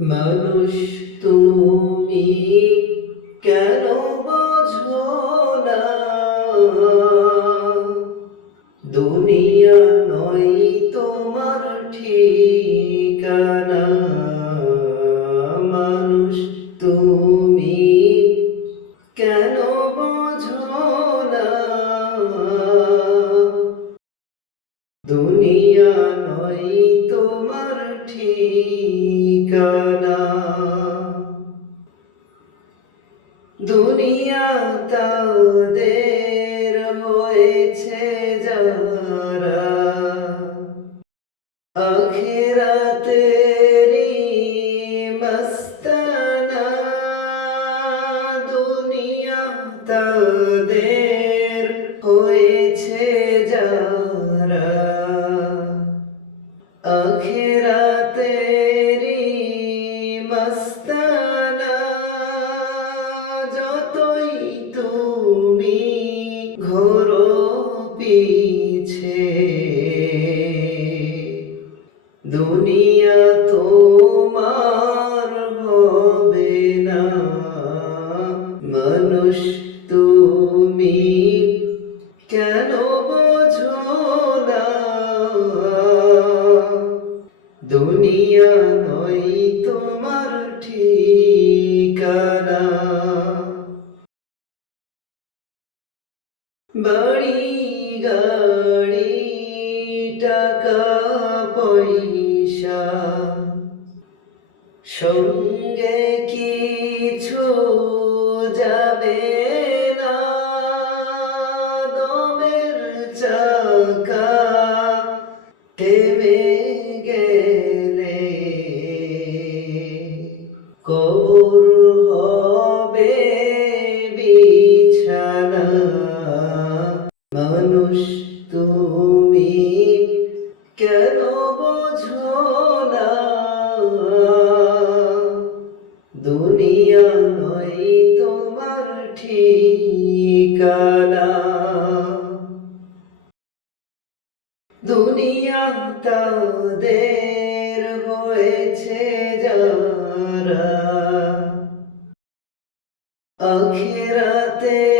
মানুষ তুমি কেন বোঝো না? দুনিয়া নয় তোমার ঠিকানা। মানুষ তুমি কেন বোঝো না? দুনিয়া নয় তোমার ঠিকানা। দুনিয়া তাদের হয়েছে যারা আখিরাতেরি মস্তানা দুনিয়া তাদের হয়েছে যারা আখিরাতেরি মানুষ তুমি কেন বোঝো না? দুনিয়া নয় তোমার ঠিকানা। বাড়ি গাড়ি টাকা পয়সা সঙ্গে দুনিয়া নয় তোমার ঠিকানা। দুনিয়া তাদের হয়েছে যারা। আখিরাতেরি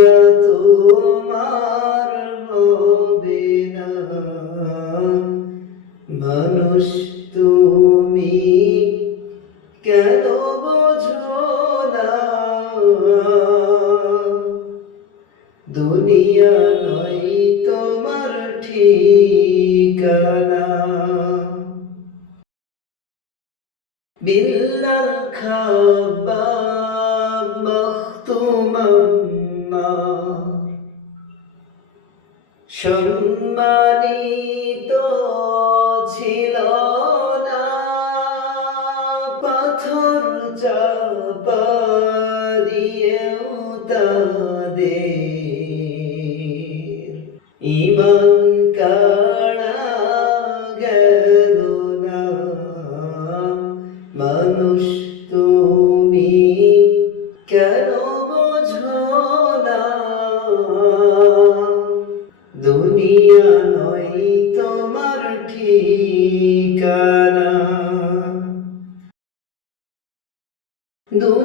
ঠিকানা বিল্লাল খাবাব মখতুমাম্মা সম্মানিত ছিল না পাথর চাপা তাদের ইমান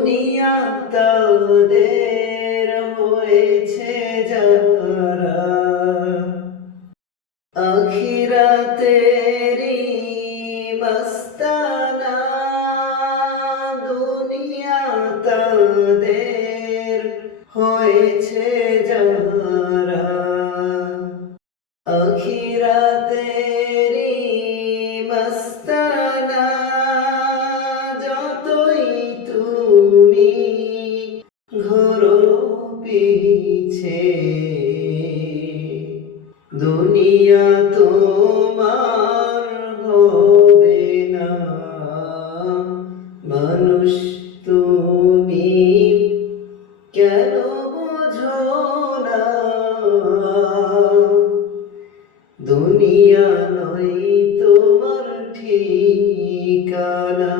দুনিয়া তাদের হয়েছে যারা। আখিরাতেরি মস্তানা দুনিয়া তাদের হয়েছে দুনিয়া নই তোমার ঠিকানা।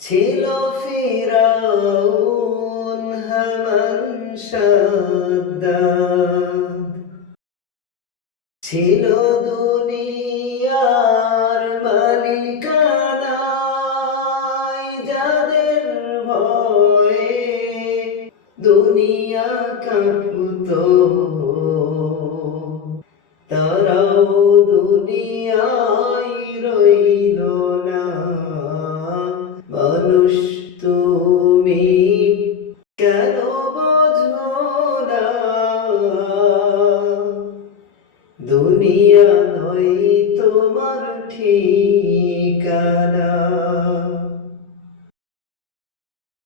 ছিল ফিরাউন হামান ছিল দুনিয়ার মালিকানায় যাদের ভয়ে দুনিয়া কাঁপুত। দুনিয়ায় রইল না। মানুষ তুমি কেন বোঝো না? দুনিয়া নয় তোমার ঠিকানা।